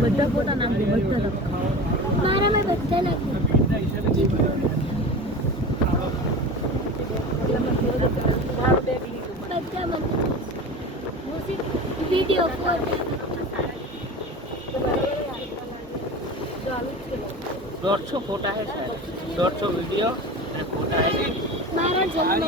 બધા ફોટા નાખી બધા મારામાં બધા નાખી वीडियो 150 फोटा है शायद 150 वीडियो फोटा है मारा जन्म